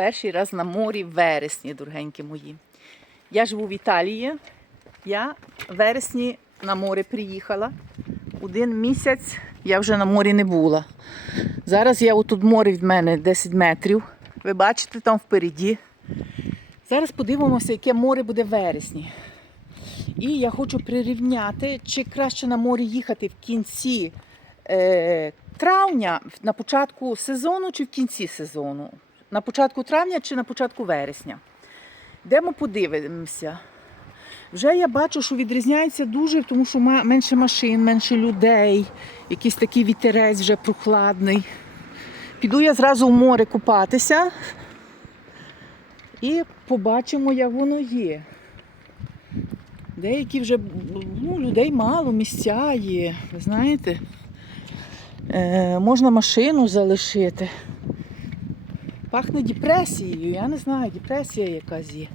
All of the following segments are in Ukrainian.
перший раз на морі в вересні, дорогенькі мої. Я живу в Італії. Я в вересні на море приїхала. Один місяць я вже на морі не була. Зараз я отут море від мене 10 метрів. Ви бачите там впереді. Зараз подивимося, яке море буде в вересні. І я хочу прирівняти, чи краще на море їхати в кінці е, травня, на початку сезону чи в кінці сезону. На початку травня чи на початку вересня. Йдемо подивимося. Вже я бачу, що відрізняється дуже, тому що менше машин, менше людей, якийсь такий вітерець вже прохладний. Піду я зразу в море купатися і побачимо, як воно є. Деякі вже ну, людей мало, місця є, ви знаєте. Е, можна машину залишити. Пахне депресією, я не знаю, депресія якась є.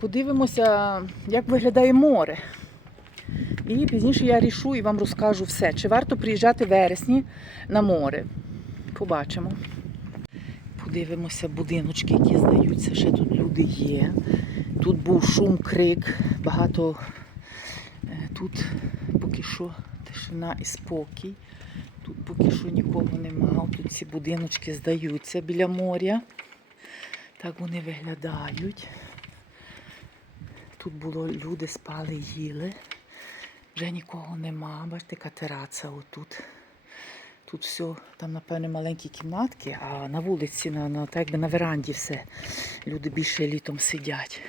Подивимося, як виглядає море. І пізніше я рішу і вам розкажу все. Чи варто приїжджати в вересні на море. Побачимо. Подивимося будиночки, які здаються. Ще тут люди є. Тут був шум, крик, багато. е, Тут поки що тишина і спокій. Тут поки що нікого нема. Тут ці будиночки здаються біля моря. Так вони виглядають. Тут було люди спали, їли. Вже нікого нема. Бачите, яка тераця отут. Тут все, там, напевне, маленькі кімнатки, а на вулиці, на, на, так якби на веранді все. Люди більше літом сидять.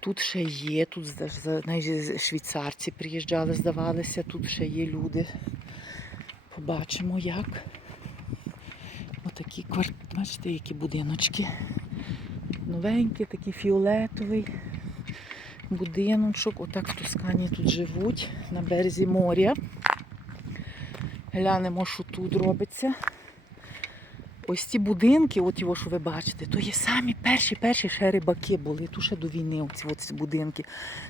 Тут ще є, тут навіть швейцарці приїжджали, здавалося, тут ще є люди. Побачимо як. Отакі кварт... бачите, які будиночки. Новенький, такий фіолетовий будиночок. Отак в Тоскані тут живуть на березі моря. Глянемо, що тут робиться. Ось ці будинки, от його, що ви бачите, то є самі перші перші ще рибаки були. Тут ще до війни оці, от ці будинки.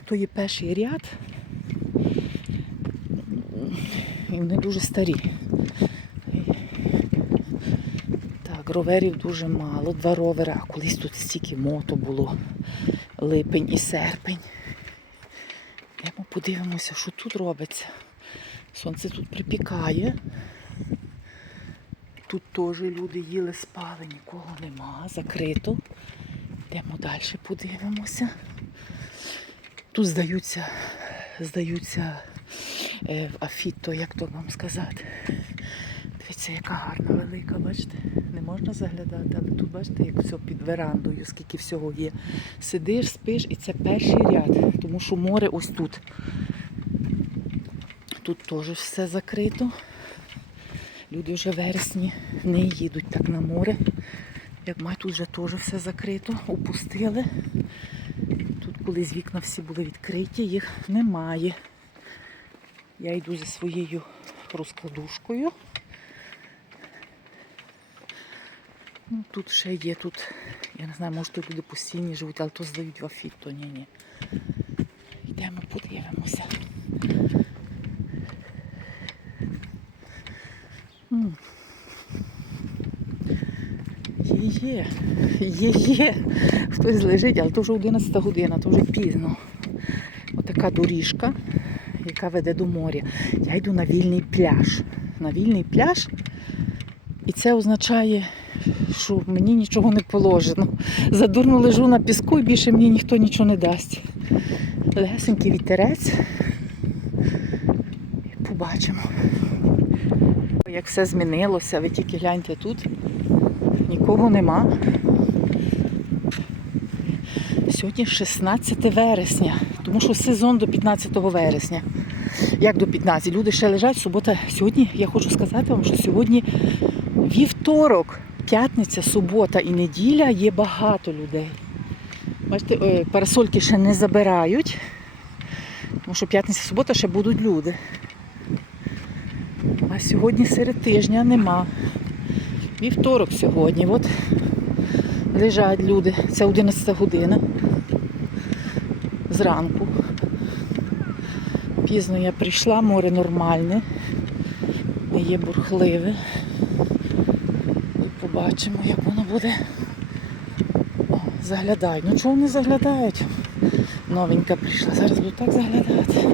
То є перший ряд. І вони дуже старі. Так, роверів дуже мало, два ровери, а колись тут стільки мото було. Липень і серпень. Йдемо подивимося, що тут робиться. Сонце тут припікає. Тут теж люди їли, спали, нікого нема, закрито. Йдемо далі, подивимося. Тут здаються, здаються е, афіто, як то вам сказати. Дивіться, яка гарна, велика, бачите? Не можна заглядати, але тут бачите, як все під верандою, скільки всього є. Сидиш, спиш, і це перший ряд, тому що море ось тут. Тут теж все закрито. Люди вже вересні не їдуть так на море. Як мать, тут вже теж все закрито, опустили. Тут колись вікна всі були відкриті, їх немає. Я йду зі своєю розкладушкою. Ну, тут ще є, тут, я не знаю, може тут люди постійні живуть, але то здають в афіт, то ні-ні. Йдемо, подивимося. Є, є, є. Хтось лежить, але то вже 11 година, то вже пізно. Отака доріжка, яка веде до моря. Я йду на вільний пляж. На вільний пляж. І це означає, що мені нічого не положено. Задурно лежу на піску і більше мені ніхто нічого не дасть. Легесенький вітерець. Побачимо. Як все змінилося, ви тільки гляньте тут. Нікого нема. Сьогодні 16 вересня, тому що сезон до 15 вересня. Як до 15? Люди ще лежать, субота. Сьогодні я хочу сказати вам, що сьогодні вівторок, п'ятниця, субота і неділя є багато людей. Бачите, е, парасольки ще не забирають, тому що п'ятниця, субота ще будуть люди. А сьогодні серед тижня нема. Вівторок сьогодні. От лежать люди. Це 11 година. Зранку. Пізно я прийшла, море нормальне, не є бурхливе. Побачимо, як воно буде Заглядають. Ну чого вони заглядають? Новенька прийшла. Зараз буду так заглядати.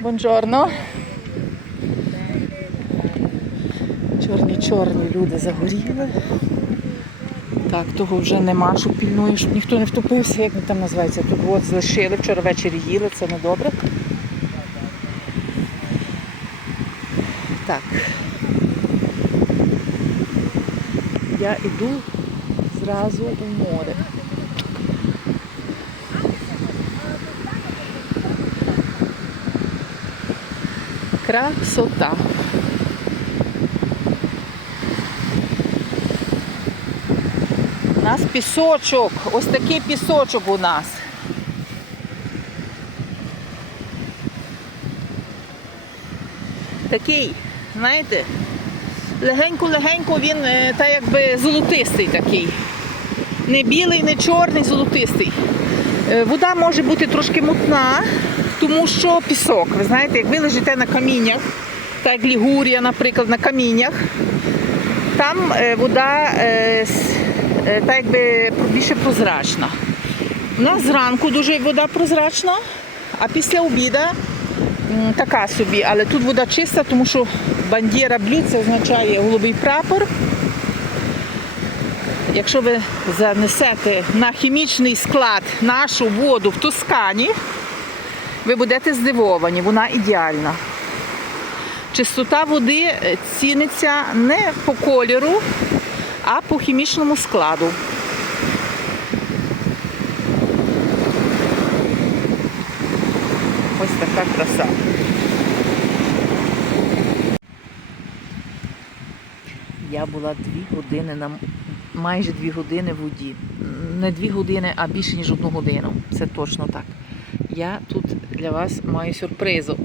Бонжорно. Чорні-чорні люди загоріли. Так, того вже нема, що пільнує, щоб ніхто не втопився, як він там називається. Тут от залишили, вчора ввечері їли, це не Так. Я йду зразу у море. Красота. У нас пісочок. Ось такий пісочок у нас. Такий, знаєте, легенько-легенько він е, та якби золотистий такий. Не білий, не чорний, золотистий. Е, Вода може бути трошки мутна, тому що пісок. Ви знаєте, як ви лежите на каміннях, так як Лігурія, наприклад, на каміннях, там е, вода так якби більше прозрачна. У нас зранку дуже вода прозрачна, а після обіду така собі, але тут вода чиста, тому що бандєра блю це означає голубий прапор. Якщо ви занесете на хімічний склад нашу воду в Тоскані, ви будете здивовані, вона ідеальна. Чистота води ціниться не по кольору, а по хімічному складу. Ось така краса. Я була дві години на майже дві години в воді. Не дві години, а більше ніж одну годину. Це точно так. Я тут для вас маю сюрпризу.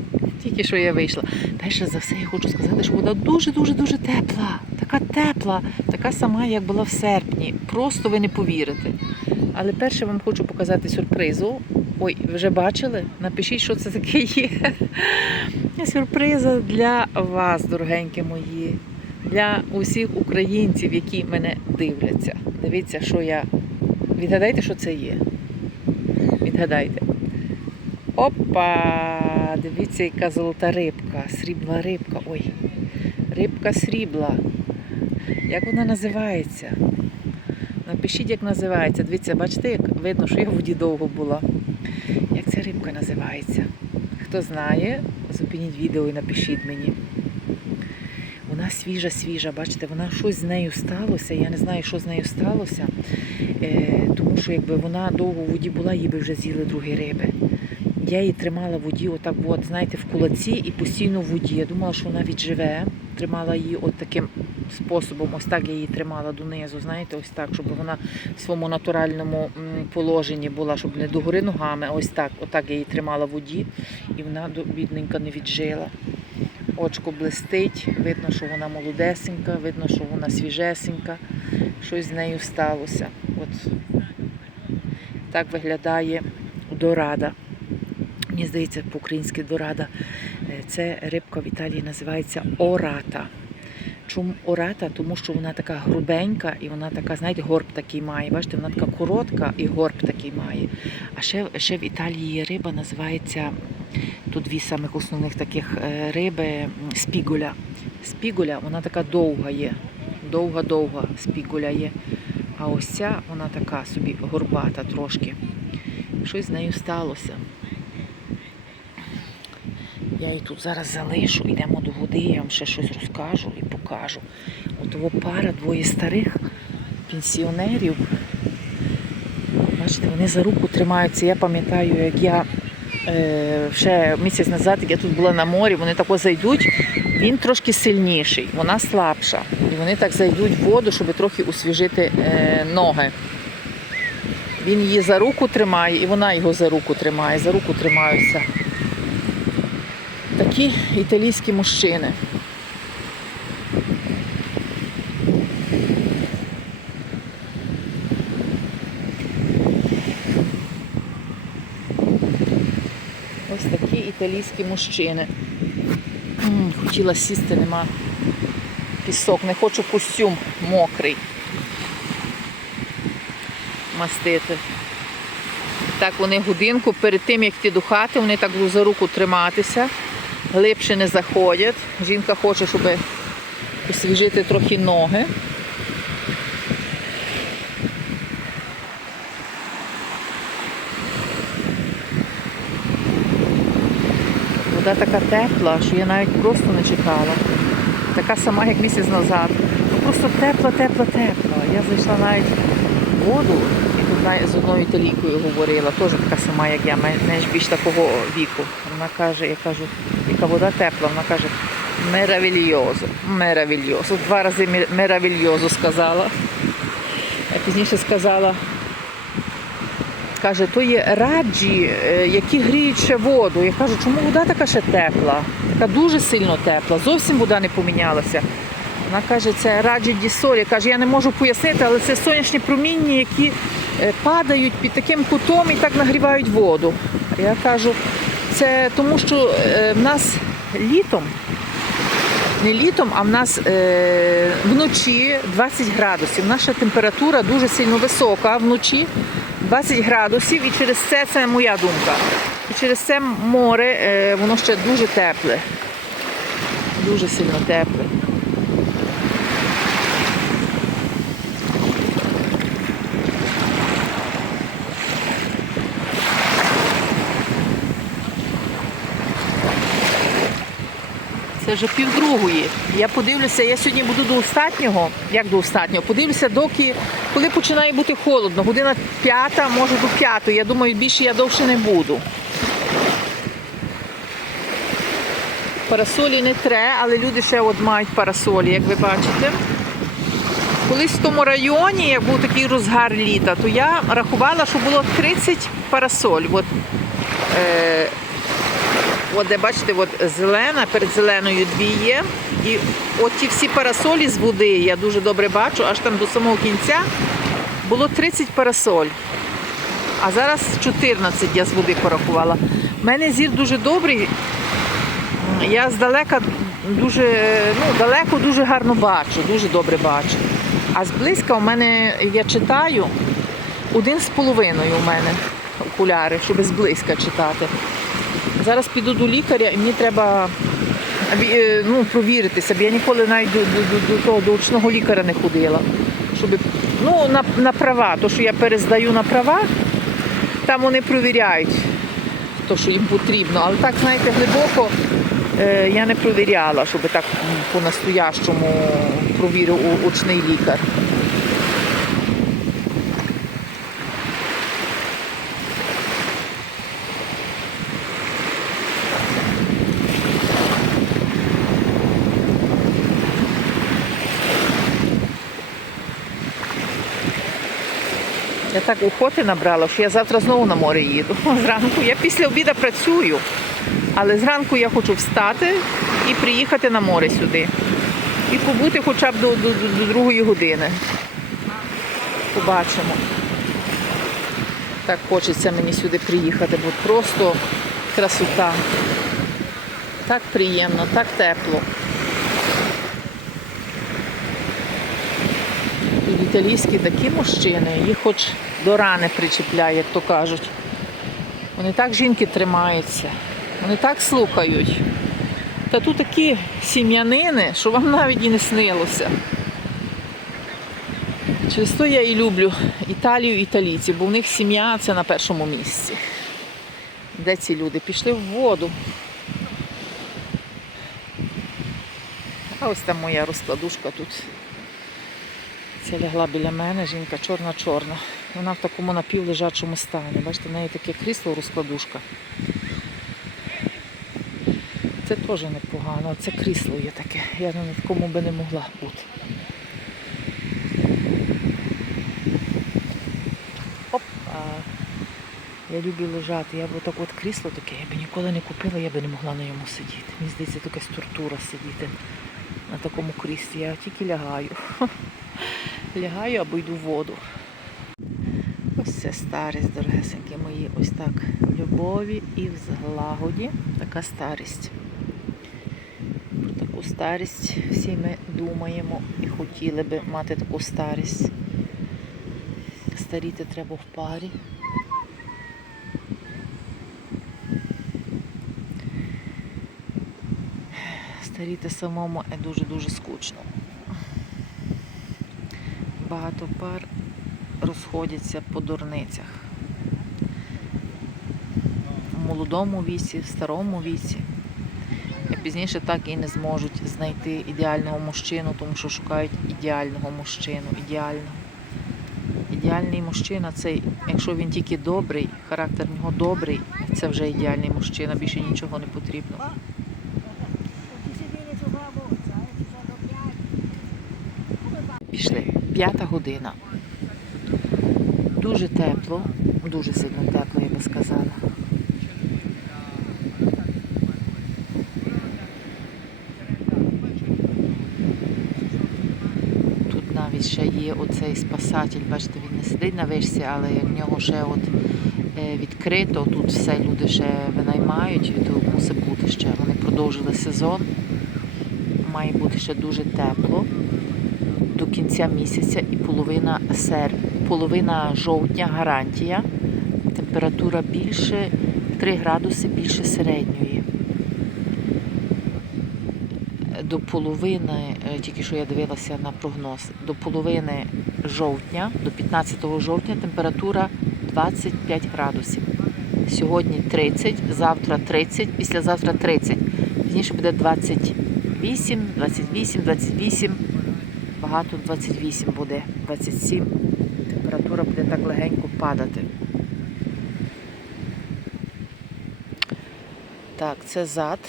Тільки що я вийшла. Перше за все, я хочу сказати, що вода дуже-дуже дуже тепла. Така тепла, така сама, як була в серпні. Просто ви не повірите. Але перше вам хочу показати сюрпризу. Ой, вже бачили? Напишіть, що це таке є. Сюрприза для вас, дорогенькі мої, для усіх українців, які мене дивляться. Дивіться, що я. Відгадайте, що це є. Відгадайте. Опа! Дивіться, яка золота рибка, срібла рибка. Ой, рибка срібла. Як вона називається? Напишіть, як називається. Дивіться, бачите, як видно, що я в воді довго була. Як ця рибка називається? Хто знає, зупиніть відео і напишіть мені. Вона свіжа, свіжа, бачите, вона щось з нею сталося. Я не знаю, що з нею сталося. Е, тому що якби вона довго в воді була, її би вже з'їли другі риби. Я її тримала в воді, отак, от, знаєте, в кулаці і постійно в воді. Я думала, що вона відживе. Тримала її от таким способом, ось так я її тримала донизу, знаєте, ось так, щоб вона в своєму натуральному положенні була, щоб не догори ногами, ось так, отак я її тримала в воді, і вона бідненька не віджила. Очко блистить, видно, що вона молодесенька, видно, що вона свіжесенька, щось з нею сталося. От так виглядає дорада. Мені здається, по-українськи дорада. Е, Це рибка в Італії називається ората. Чому ората? Тому що вона така грубенька і вона така, знаєте, горб такий має. Бачите, вона така коротка і горб такий має. А ще, ще в Італії риба, називається тут дві самих основних таких е, риби спігуля. Спігуля, вона така довга є. Довга-довга спігуля є. А ось ця вона така собі горбата трошки. Щось з нею сталося. Я її тут зараз залишу, йдемо до води, я вам ще щось розкажу і покажу. От того пара, двоє старих пенсіонерів. Бачите, вони за руку тримаються. Я пам'ятаю, як я ще місяць назад, як я тут була на морі, вони тако зайдуть, він трошки сильніший, вона слабша. І вони так зайдуть в воду, щоб трохи освіжити е, ноги. Він її за руку тримає, і вона його за руку тримає, за руку тримаються. Такі італійські мужчини. Ось такі італійські мужчини. Хотіла сісти, нема пісок, не хочу костюм мокрий мастити. Так вони годинку перед тим, як йти до хати, вони так за руку триматися, глибше не заходять. Жінка хоче, щоб освіжити трохи ноги. Вода така тепла, що я навіть просто не чекала. Така сама, як місяць назад. Ну, Просто тепла, тепла, тепла. Я зайшла навіть в воду і тут з одною італійкою говорила, теж така сама, як я, менш більш такого віку. Вона каже, я кажу, яка вода тепла, вона каже, меравільйозо, меравільйозо. Два рази мер- меравільйозо сказала. А пізніше сказала, Каже, то є раджі, е, які гріють ще воду. Я кажу, чому вода така ще тепла? Така дуже сильно тепла, зовсім вода не помінялася. Вона каже, це раджі дісолі. Каже, я не можу пояснити, але це сонячні проміння, які е, падають під таким кутом і так нагрівають воду. Я кажу, це тому, що е, в нас літом, не літом, а в нас вночі 20 градусів. Наша температура дуже сильно висока вночі. 20 градусів, і через це це моя думка. І через це море е, воно ще дуже тепле. Дуже сильно тепле. Це вже півдругої. Я подивлюся, я сьогодні буду до останнього. Як до останнього? Подивлюся, доки коли починає бути холодно. Година п'ята, може до п'ятої. Я думаю, більше я довше не буду. Парасолі не тре, але люди ще от мають парасолі, як ви бачите. Колись в тому районі, як був такий розгар літа, то я рахувала, що було 30 парасоль. От, е, От де бачите, от зелена, перед зеленою дві є. І от ті всі парасолі з води, я дуже добре бачу, аж там до самого кінця було 30 парасоль. А зараз 14 я з води порахувала. У мене зір дуже добрий. Я здалека дуже, ну, далеко дуже гарно бачу, дуже добре бачу. А зблизька у мене, я читаю, один з половиною у мене окуляри, щоб зблизька читати. Зараз піду до лікаря і мені треба е, ну, провіритися, бо я ніколи навіть до, до, до того до очного лікаря не ходила. Щоб, ну, на, на права, то, що я перездаю на права, там вони провіряють то, що їм потрібно. Але так, знаєте, глибоко е, я не провіряла, щоб так по-настоящому провірив очний лікар. Так охоти набрала, що я завтра знову на море їду. Зранку я після обіду працюю, але зранку я хочу встати і приїхати на море сюди. І побути хоча б до, до, до, другої години. Побачимо. Так хочеться мені сюди приїхати, бо просто красота. Так приємно, так тепло. Італійські такі мужчини, їх хоч до рани причіпляє, як то кажуть. Вони так жінки тримаються, вони так слухають. Та тут такі сім'янини, що вам навіть і не снилося. Через то я і люблю Італію і італійців, бо в них сім'я це на першому місці. Де ці люди? Пішли в воду. А ось там моя розкладушка тут. Це лягла біля мене, жінка чорна-чорна. Вона в такому напівлежачому стані. Бачите, в неї таке крісло розкладушка. Це теж непогано. Це крісло є таке. Я на такому би не могла бути. Оп. Я люблю лежати. Я б отак от крісло таке, я би ніколи не купила, я би не могла на ньому сидіти. Мені здається, якась тортура сидіти на такому кріслі. Я тільки лягаю. Лягаю або йду в воду. Ось це старість, дорогесенькі мої. Ось так. В любові і в злагоді. Така старість. Про таку старість всі ми думаємо і хотіли би мати таку старість. Старіти треба в парі. Старіти самому дуже-дуже скучно. Багато пар розходяться по дурницях. У молодому віці, в старому віці. І пізніше так і не зможуть знайти ідеального мужчину, тому що шукають ідеального мужчину, ідеального. Ідеальний мужчина це, якщо він тільки добрий, характер в нього добрий, це вже ідеальний мужчина, більше нічого не потрібно. П'ята година. Дуже тепло, дуже сильно тепло, я би сказала. Тут навіть ще є оцей спасатель, бачите, він не сидить на вишці, але в нього ще от е, відкрито, тут все люди ще винаймають, то мусить бути ще. Вони продовжили сезон. Має бути ще дуже тепло кінця місяця і половина сер... половина жовтня гарантія. Температура більше 3 градуси більше середньої. До половини, е, тільки що я дивилася на прогноз, до половини жовтня, до 15 жовтня температура 25 градусів. Сьогодні 30, завтра 30, післязавтра 30. Пізніше буде 28, 28, 28 багато 28 буде, 27. Температура буде так легенько падати. Так, це зад,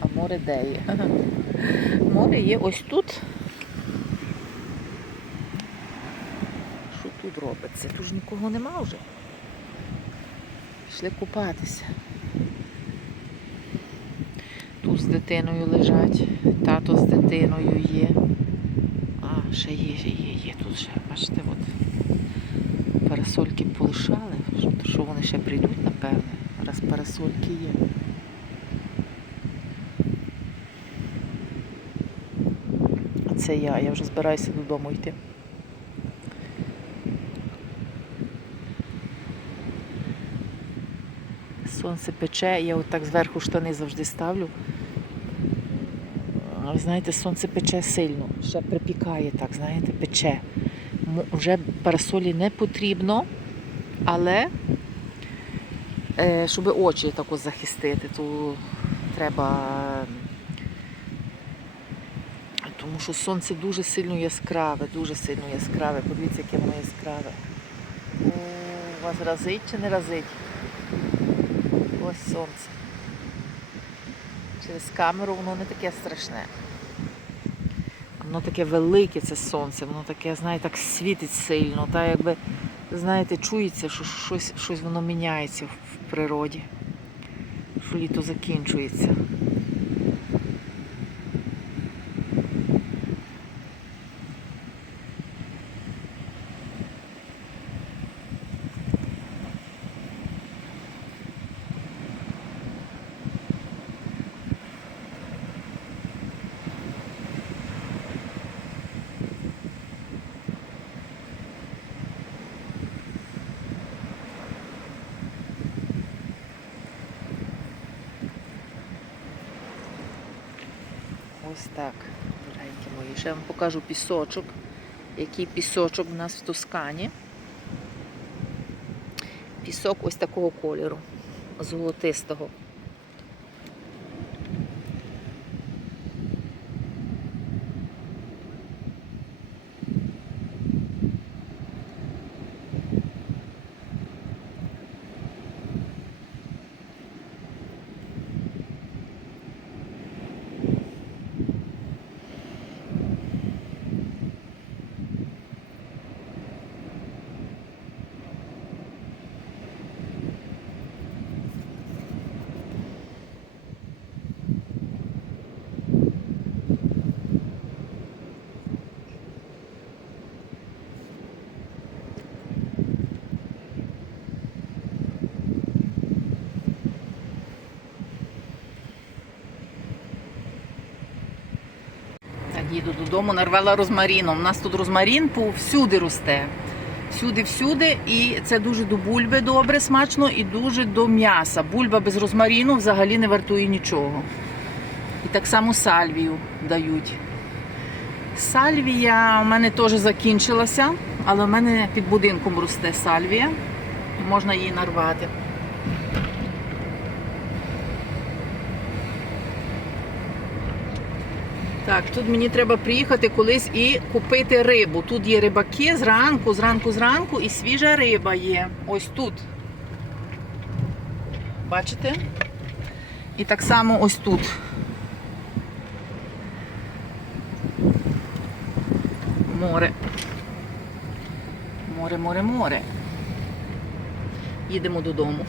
а море де є? Море є ось тут. Що тут робиться? Тут ж нікого нема вже. Пішли купатися. Тут з дитиною лежать, тато з дитиною є. Ще є, ще є, є тут ще, бачите, от парасольки полишали, що вони ще прийдуть, напевне, раз парасольки є. А це я, я вже збираюся додому йти. Сонце пече, я отак зверху штани завжди ставлю. Ви знаєте, сонце пече сильно, ще припікає так, знаєте, пече. Вже парасолі не потрібно, але е, щоб очі тако захистити, то треба. Тому що сонце дуже сильно яскраве, дуже сильно яскраве. Подивіться, яке воно яскраве. О, вас разить чи не разить? Ось сонце. Через камеру воно не таке страшне. Воно таке велике, це сонце, воно таке, знаєте, так світить сильно, та якби, знаєте, чується, що щось, щось воно міняється в, природі, що літо закінчується. Ось так, дорогенькі мої. Ще я вам покажу пісочок. Який пісочок у нас в Тоскані. Пісок ось такого кольору, золотистого. Їду додому, нарвала розмаріном. У нас тут розмарін повсюди росте. Всюди-всюди. І це дуже до бульби добре, смачно і дуже до м'яса. Бульба без розмаріну взагалі не вартує нічого. І так само сальвію дають. Сальвія у мене теж закінчилася, але в мене під будинком росте сальвія. Можна її нарвати. Так, тут мені треба приїхати колись і купити рибу. Тут є рибаки зранку, зранку, зранку, і свіжа риба є. Ось тут. Бачите? І так само ось тут. Море. Море, море, море. Їдемо додому.